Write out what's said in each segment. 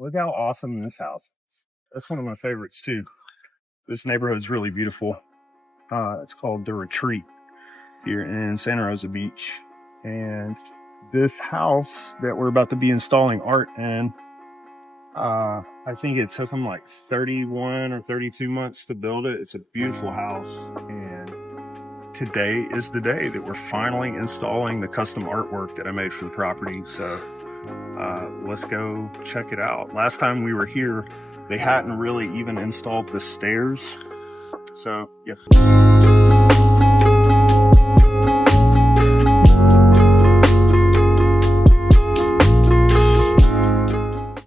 Look how awesome this house is. That's one of my favorites too. This neighborhood is really beautiful. It's called The Retreat here in Santa Rosa Beach. And this house that we're about to be installing art in, I think it took them like 31 or 32 months to build it. It's a beautiful house. And today is the day that we're finally installing the custom artwork that I made for the property. So let's go check it out. Last time we were here, they hadn't really even installed the stairs. So, yeah.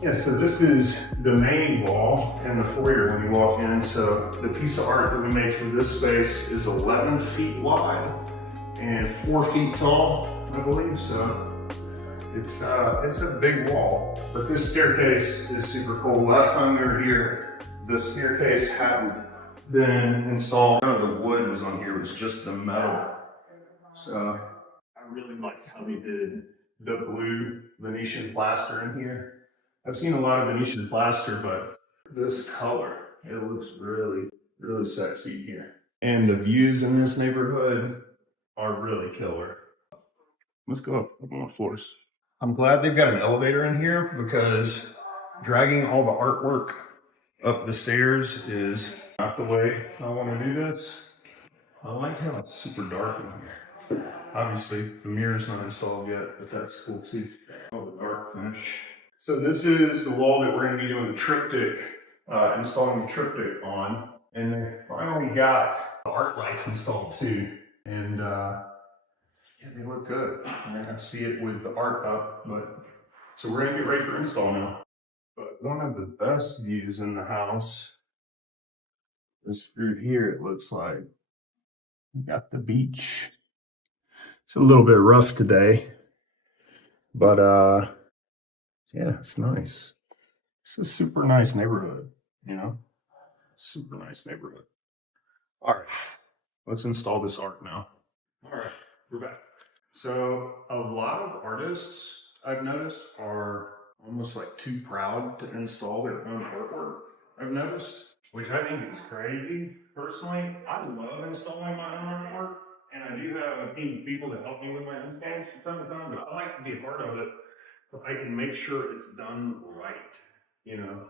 Yeah, so this is the main wall and the foyer when you walk in. So the piece of art that we made for this space is 11 feet wide and 4 feet tall, I believe. So it's a big wall, but this staircase is super cool. Last time we were here, the staircase hadn't been installed. None of the wood was on here, it was just the metal. So I really like how they did the blue Venetian plaster in here. I've seen a lot of Venetian plaster, but this color, it looks really, really sexy here. And the views in this neighborhood are really killer. Let's go up on the floors. I'm glad they've got an elevator in here because dragging all the artwork up the stairs is not the way I want to do this. I like how it's super dark in here. Obviously, the mirror's not installed yet, but that's cool too. Oh, the dark finish. So this is the wall that we're going to be doing the triptych, installing the triptych on. And they finally got the art lights installed too. And yeah, they look good. We're going to have to see it with the art up, but so we're going to get ready for install now. But one of the best views in the house is through here, it looks like. We got the beach. It's a little bit rough today, but yeah, it's nice. It's a super nice neighborhood, you know? Super nice neighborhood. All right, let's install this art now. All right, we're back. So a lot of artists I've noticed are almost like too proud to install their own artwork, I've noticed, which I think is crazy. Personally, I love installing my own artwork, and I do have a team of people that help me with my installs from time to time, but I like to be a part of it so I can make sure it's done right, you know.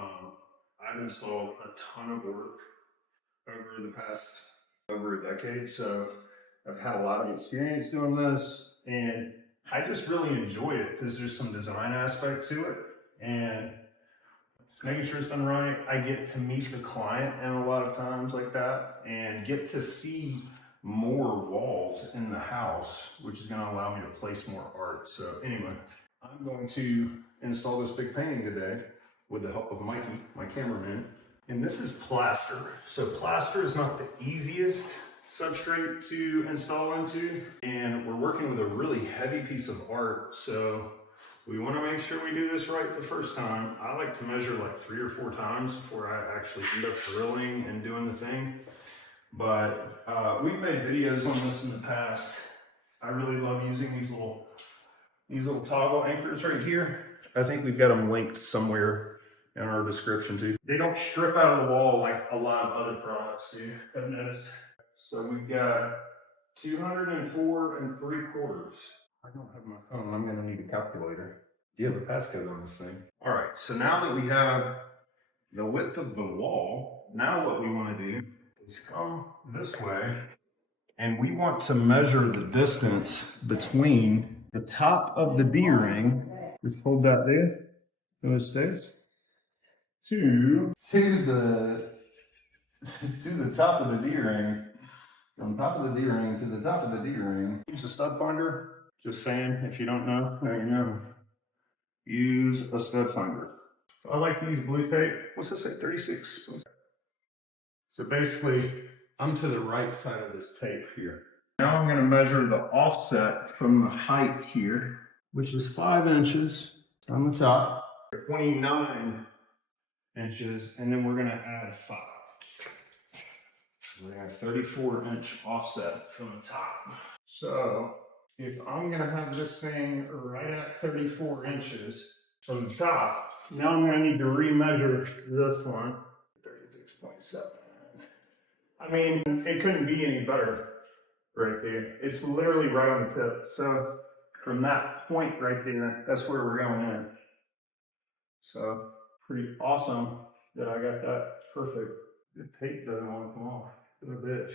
I've installed a ton of work over the past over a decade, so I've had a lot of experience doing this, and I just really enjoy it because there's some design aspect to it, and just making sure it's done right. I get to meet the client and a lot of times like that, and get to see more walls in the house, which is going to allow me to place more art. So anyway, I'm going to install this big painting today with the help of Mikey, my cameraman. And this is plaster. So plaster is not the easiest substrate to install into, and we're working with a really heavy piece of art, so we want to make sure we do this right the first time. I like to measure like 3 or 4 times before I actually end up drilling and doing the thing. But we've made videos on this in the past. I really love using these little toggle anchors right here. I think we've got them linked somewhere in our description too. They don't strip out of the wall like a lot of other products do, I've noticed. So we've got 204 3/4. I don't have my phone, I'm gonna need a calculator. Do you have a passcode on this thing? All right, so now that we have the width of the wall, now what we wanna do is come this way, and we want to measure the distance between the top of the D-ring, just hold that there, those stays, to the top of the D-ring. From top of the D-ring to the top of the D-ring. Use a stud finder. Just saying, if you don't know, now you know. Use a stud finder. I like to use blue tape. What's this say? 36. So basically, I'm to the right side of this tape here. Now I'm going to measure the offset from the height here, which is 5 inches on the top, 29 inches, and then we're going to add 5. We have 34-inch offset from the top. So if I'm gonna have this thing right at 34 inches from the top, Now I'm gonna need to remeasure this one. 36.7. I mean, it couldn't be any better right there. It's literally right on the tip. So from that point right there, that's where we're going in. So pretty awesome that I got that perfect. The tape doesn't want to come off. What a bitch.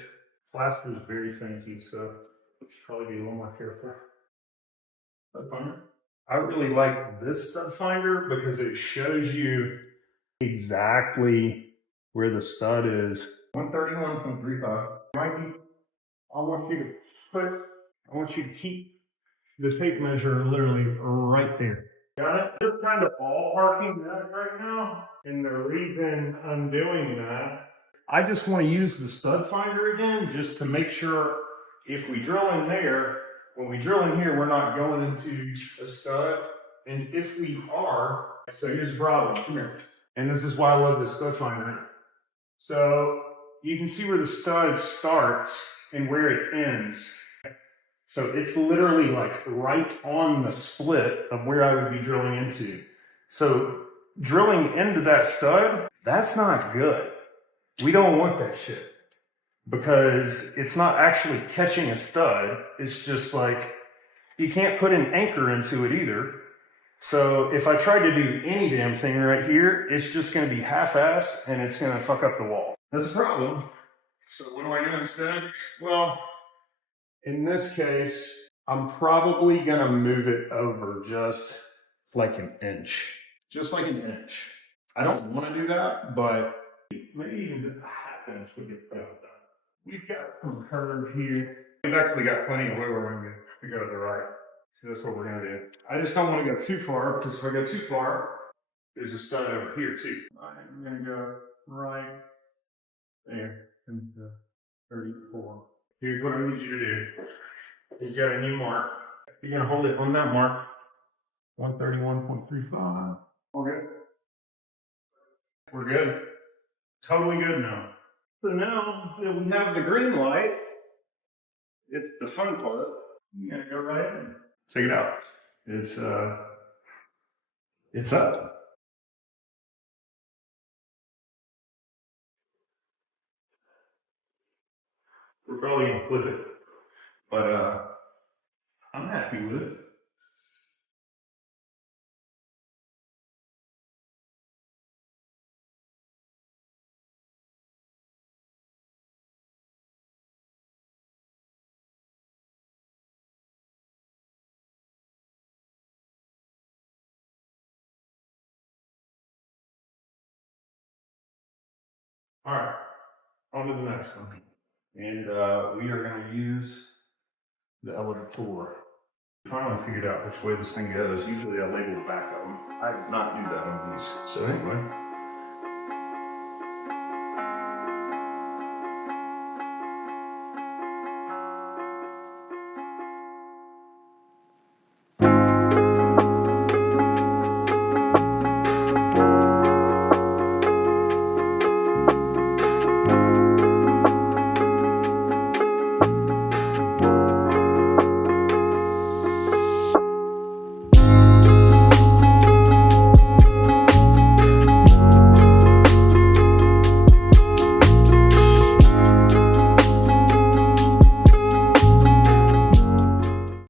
Plaster is very finicky, so I should probably be a little more careful. Stud finder. I really like this stud finder because it shows you exactly where the stud is. 131.35. Mikey, I want you to keep the tape measure literally right there. Got it? Just kind of ballparking that right now. And the reason I'm doing that, I just want to use the stud finder again just to make sure if we drill in there, when we drill in here, we're not going into a stud. And if we are, so here's the problem. Come here. And this is why I love this stud finder. So you can see where the stud starts and where it ends. So it's literally like right on the split of where I would be drilling into. So drilling into that stud, that's not good. We don't want that shit because it's not actually catching a stud. It's just like, you can't put an anchor into it either. So if I try to do any damn thing right here, it's just going to be half-assed and it's going to fuck up the wall. That's the problem. So what do I do instead? Well, in this case, I'm probably going to move it over just like an inch. Just like an inch. I don't want to do that, but maybe even a half inch would get better. We've got some curve here. We've actually got plenty of wiggle room to go to the right. So that's what we're going to do. I just don't want to go too far, because if I go too far, there's a stud over here too. I'm going to go right there into 34. Here's what I need you to do. You've got a new mark. You're going to hold it on that mark. 131.35. All good? We're good. Totally good now. So now that we have the green light, it's the fun part. You gotta go right in. Check it out. It's up. We're probably gonna flip it, but I'm happy with it. All right, on to the next one. And we are gonna use the elevator. Finally figured out which way this thing goes. Usually I label the back of them. I did not do that on these. So anyway.